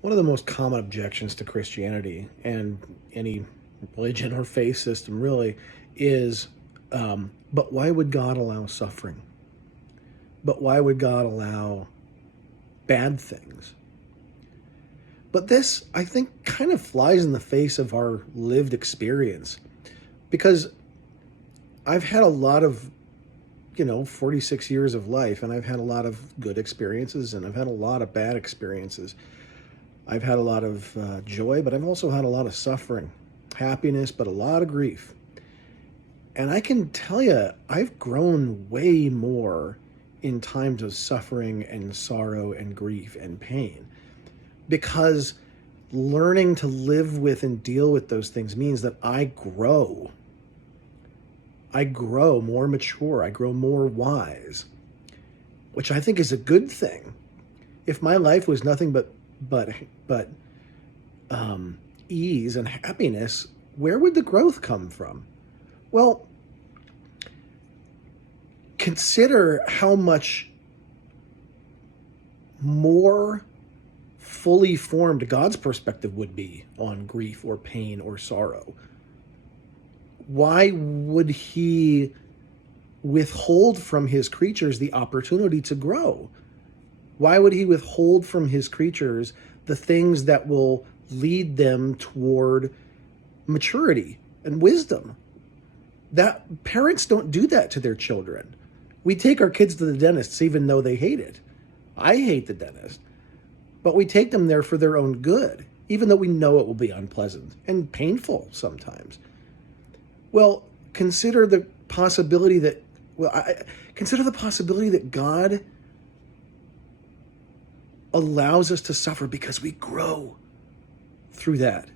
One of the most common objections to Christianity and any religion or faith system really is, but why would God allow suffering? But why would God allow bad things? But this, I think, kind of flies in the face of our lived experience because I've had a lot of, 46 years of life, and I've had a lot of good experiences and I've had a lot of bad experiences. I've had a lot of joy, but I've also had a lot of suffering, happiness, but a lot of grief. And I can tell you, I've grown way more in times of suffering and sorrow and grief and pain because learning to live with and deal with those things means that I grow. I grow more mature. I grow more wise, which I think is a good thing. If my life was nothing but but ease and happiness, where would the growth come from? Well, consider how much more fully formed God's perspective would be on grief or pain or sorrow. Why would he withhold from his creatures the opportunity to grow? Why would he withhold from his creatures the things that will lead them toward maturity and wisdom? That parents don't do that to their children. We take our kids to the dentists even though they hate it. I hate the dentist, but we take them there for their own good, even though we know it will be unpleasant and painful sometimes. Well, consider the possibility that consider the possibility that God allows us to suffer because we grow through that.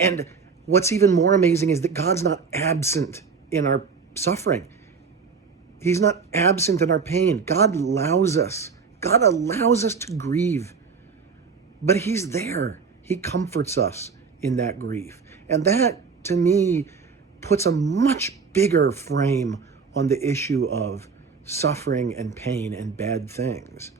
And what's even more amazing is that God's not absent in our suffering. He's not absent in our pain. God allows us. God allows us to grieve. But he's there. He comforts us in that grief. And that, to me, puts a much bigger frame on the issue of suffering and pain and bad things.